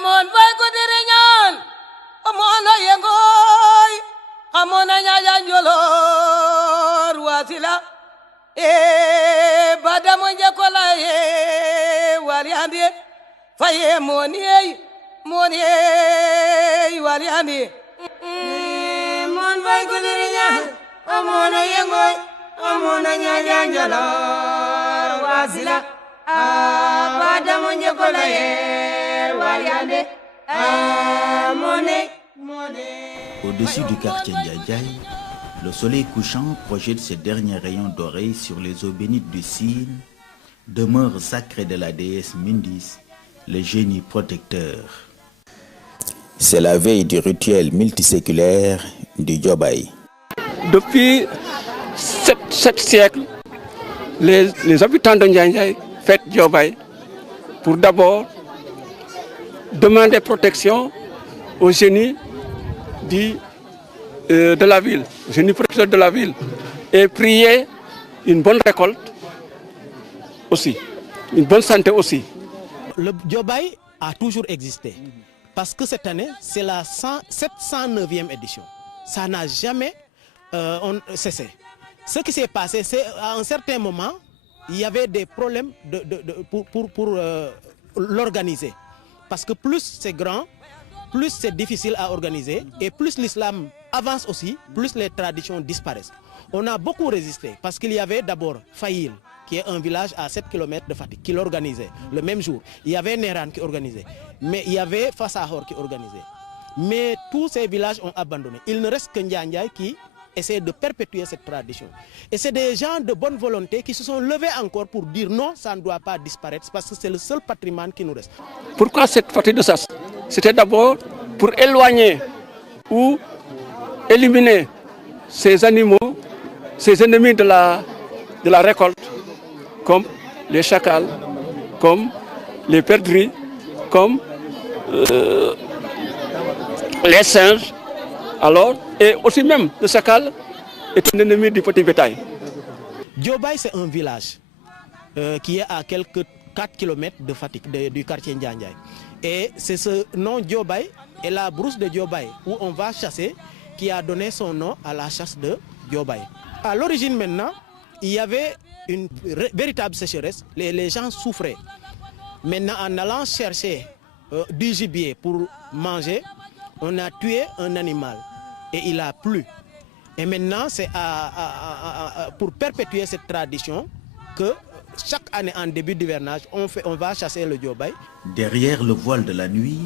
mon vai kudirinyan amona yengoy amona nyaya njolor wasila badamonje kola waliandi faye moni waliandi mon vai kudirinyan amona yengoy amona nyaya njolor wasila badamonje kola waliandi Au-dessus du quartier Ndiadjaï, le soleil couchant projette ses derniers rayons dorés sur les eaux bénites du Sine, demeure sacrée de la déesse Mindis, le génie protecteur. C'est la veille du rituel multiséculaire du Diobaye. Depuis 7 siècles, les habitants de Ndiadjaï fêtent Diobaye pour d'abord demander protection au génie de la ville, génie protecteur de la ville, et prier une bonne récolte aussi, une bonne santé aussi. Le Diobaye a toujours existé, parce que cette année, c'est la 709e édition. Ça n'a jamais cessé. Ce qui s'est passé, c'est à un certain moment, il y avait des problèmes pour l'organiser. Parce que plus c'est grand, plus c'est difficile à organiser et plus l'islam avance aussi, plus les traditions disparaissent. On a beaucoup résisté parce qu'il y avait d'abord Faïl, qui est un village à 7 km de Fatick, qui l'organisait le même jour. Il y avait Néran qui organisait, mais il y avait Fassahor qui organisait. Mais tous ces villages ont abandonné. Il ne reste que Ndiadjaï qui essaie de perpétuer cette tradition. Et c'est des gens de bonne volonté qui se sont levés encore pour dire non, ça ne doit pas disparaître parce que c'est le seul patrimoine qui nous reste. Pourquoi cette fête de Sas? C'était d'abord pour éloigner ou éliminer ces animaux, ces ennemis de la récolte, comme les chacals, comme les perdrix, comme les singes. Alors, et aussi même, le chacal est un ennemi du petit bétail. Diobaye, c'est un village qui est à quelques 4 km de Fatick, du quartier Ndiadjaï. Et c'est ce nom Diobaye et la brousse de Diobaye où on va chasser qui a donné son nom à la chasse de Diobaye. À l'origine maintenant, il y avait une véritable sécheresse, les gens souffraient. Maintenant, en allant chercher du gibier pour manger, on a tué un animal. Et il a plu. Et maintenant, c'est pour perpétuer cette tradition que chaque année, en début d'hivernage, on va chasser le Diobaye. Derrière le voile de la nuit,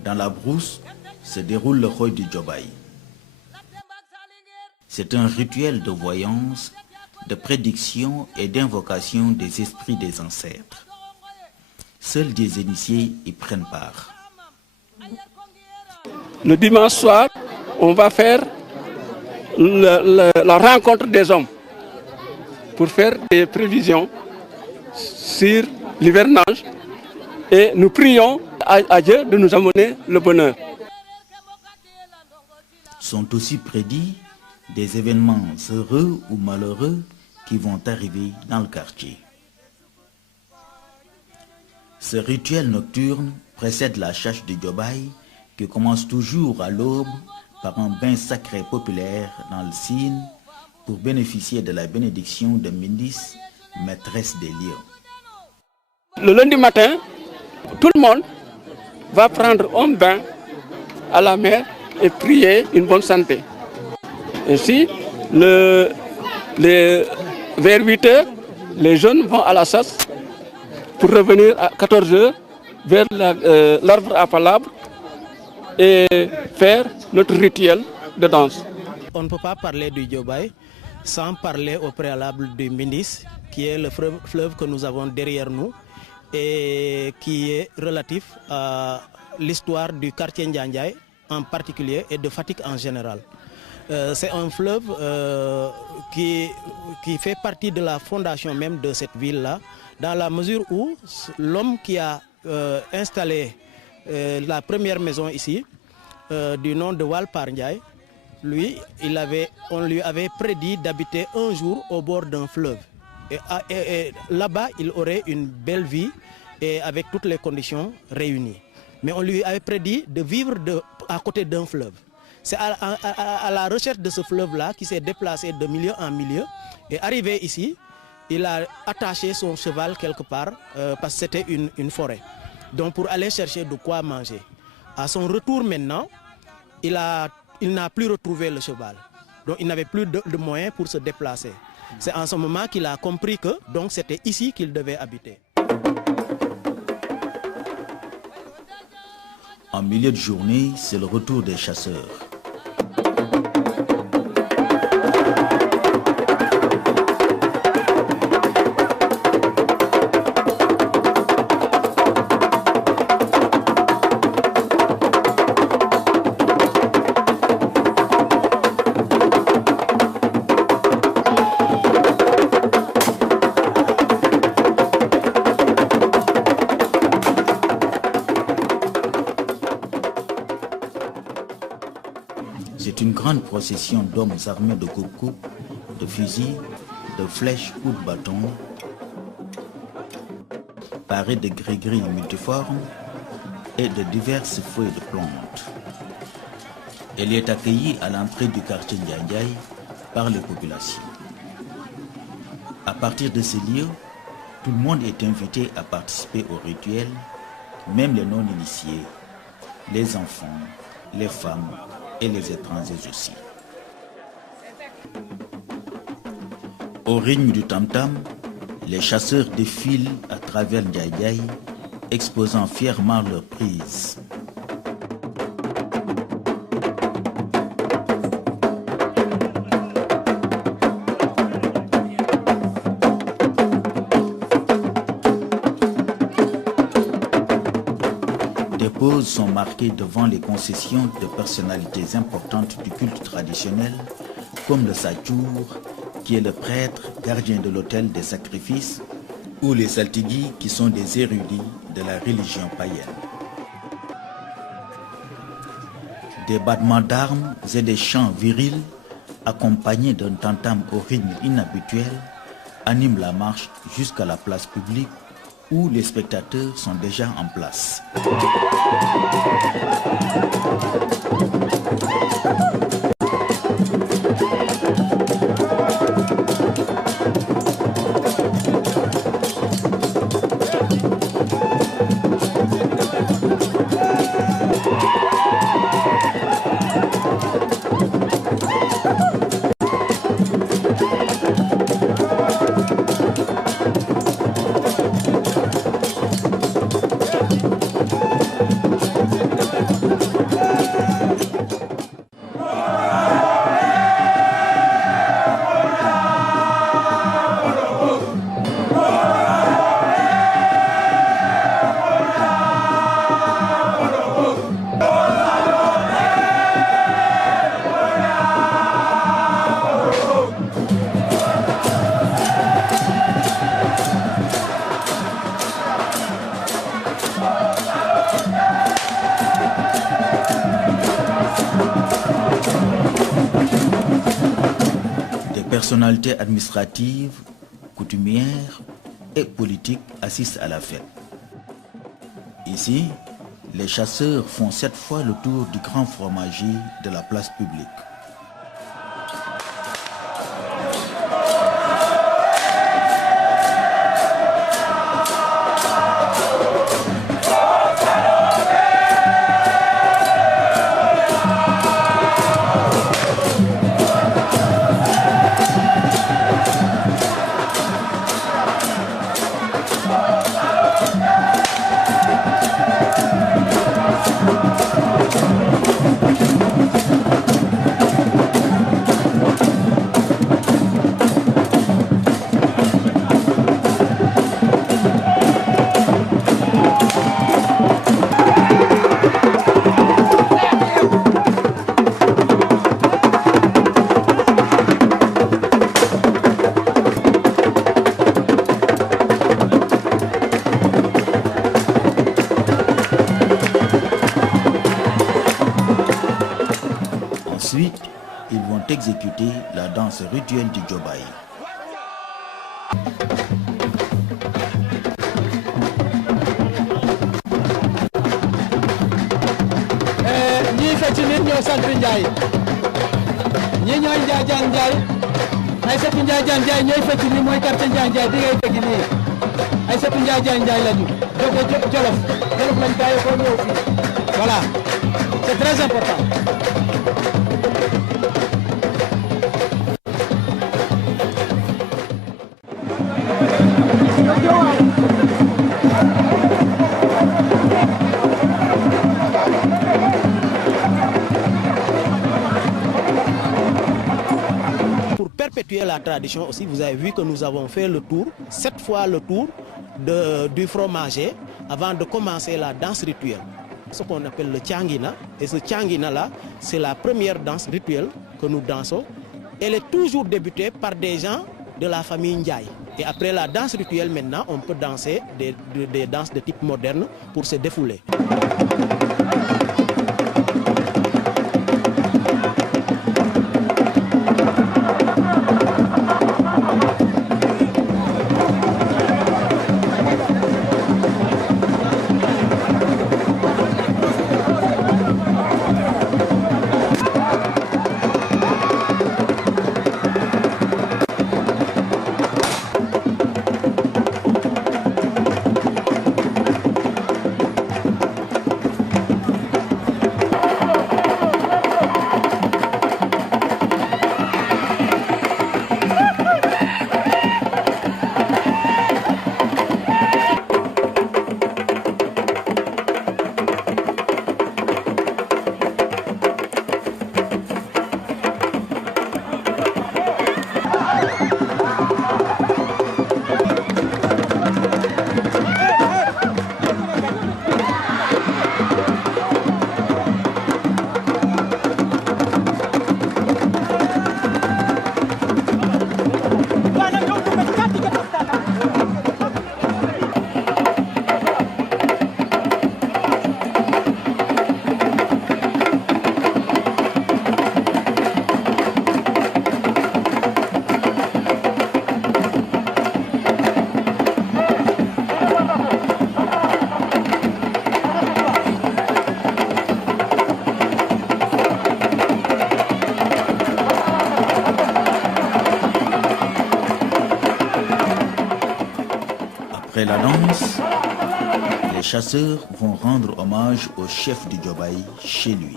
dans la brousse, se déroule le roi du Diobaye. C'est un rituel de voyance, de prédiction et d'invocation des esprits des ancêtres. Seuls des initiés y prennent part. Le dimanche soir, on va faire la rencontre des hommes pour faire des prévisions sur l'hivernage et nous prions à Dieu de nous amener le bonheur. Sont aussi prédits des événements heureux ou malheureux qui vont arriver dans le quartier. Ce rituel nocturne précède la chasse du Diobaye qui commence toujours à l'aube par un bain sacré populaire dans le Sine pour bénéficier de la bénédiction de Mindis, maîtresse des lieux. Le lundi matin, tout le monde va prendre un bain à la mer et prier une bonne santé. Ainsi, vers 8 heures, les jeunes vont à la chasse pour revenir à 14 heures vers l'arbre à palabres et faire notre rituel de danse. On ne peut pas parler du Diobaye sans parler au préalable du Mindis, qui est le fleuve que nous avons derrière nous et qui est relatif à l'histoire du quartier Ndiadjaï en particulier et de Fatick en général. C'est un fleuve qui fait partie de la fondation même de cette ville-là, dans la mesure où l'homme qui a installé la première maison ici, du nom de Walpar Ndiaye, lui, on lui avait prédit d'habiter un jour au bord d'un fleuve. Et là-bas, il aurait une belle vie et avec toutes les conditions réunies. mais on lui avait prédit de vivre à côté d'un fleuve. C'est à la recherche de ce fleuve-là qu'il s'est déplacé de milieu en milieu. Et arrivé ici, il a attaché son cheval quelque part parce que c'était une forêt. Donc pour aller chercher de quoi manger. À son retour maintenant, il n'a plus retrouvé le cheval. Donc il n'avait plus de moyens pour se déplacer. C'est en ce moment qu'il a compris que donc c'était ici qu'il devait habiter. En milieu de journée, c'est le retour des chasseurs. C'est une grande procession d'hommes armés de coucou, de fusils, de flèches ou de bâtons, parés de gris-gris multiformes et de diverses feuilles de plantes. Elle est accueillie à l'entrée du quartier Ndiaye par les populations. À partir de ce lieu, tout le monde est invité à participer au rituel, même les non-initiés, les enfants, les femmes et les étrangers aussi. Au rythme du tam-tam, les chasseurs défilent à travers Ndiaye, exposant fièrement leur prise. Des pauses sont marquées devant les concessions de personnalités importantes du culte traditionnel, comme le Satchour, qui est le prêtre gardien de l'autel des sacrifices, ou les Saltigui, qui sont des érudits de la religion païenne. Des battements d'armes et des chants virils, accompagnés d'un tam-tam au rythme inhabituel, animent la marche jusqu'à la place publique, où les spectateurs sont déjà en place. Personnalités administratives, coutumières et politiques assistent à la fête. Ici, les chasseurs font cette fois le tour du grand fromager de la place publique. Ensuite, ils vont exécuter la danse rituelle du Djobaï. fecc nit ñoo sant Njaay ñi ñooy Njaajaan Njaay Aysatu Njaajaan Njaay ñooy fecc ni mooy quartier Njaay Njaay di ngay dégg nii Aysatu Njaajaan Njaay lañu jóge Jolof lañ bàyyi ko ñëw fii voilà c'est très important. Pour perpétuer la tradition aussi, vous avez vu que nous avons fait le tour, 7 fois le tour du fromager avant de commencer la danse rituelle. Ce qu'on appelle le Tiangina. Et ce Tiangina-là, c'est la première danse rituelle que nous dansons. Elle est toujours débutée par des gens de la famille Ndiaye. Et après la danse rituelle, maintenant, on peut danser des danses de type moderne pour se défouler. Après la danse, les chasseurs vont rendre hommage au chef du Diobaye chez lui.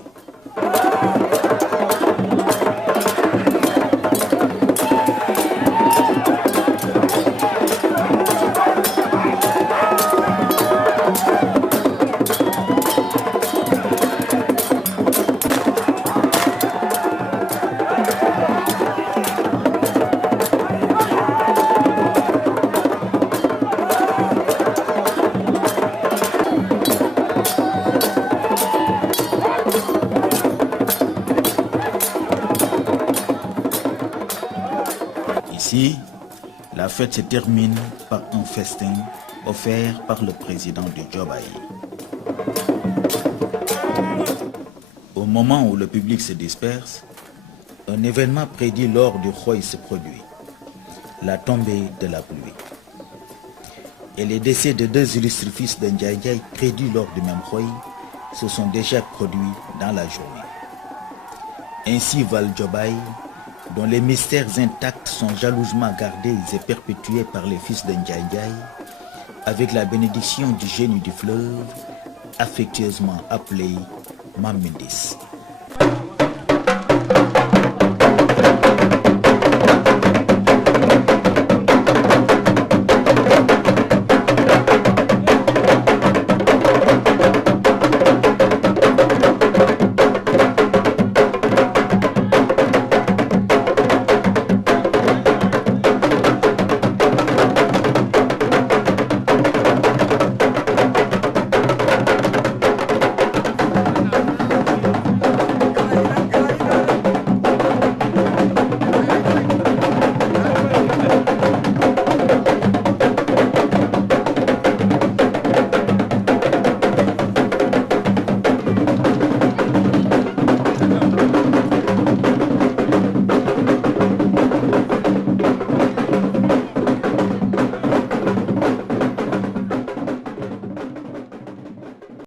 Ici, la fête se termine par un festin offert par le président du Diobaye. Au moment où le public se disperse, un événement prédit lors du Khoy se produit, la tombée de la pluie. Et les décès de 2 illustres fils de Ndiaye Ndiaye prédits lors du même Khoy se sont déjà produits dans la journée. Ainsi va le Diobaye, dont les mystères intacts sont jalousement gardés et perpétués par les fils de Ndiaye Ndiaye, avec la bénédiction du génie du fleuve, affectueusement appelé Mam Mindis.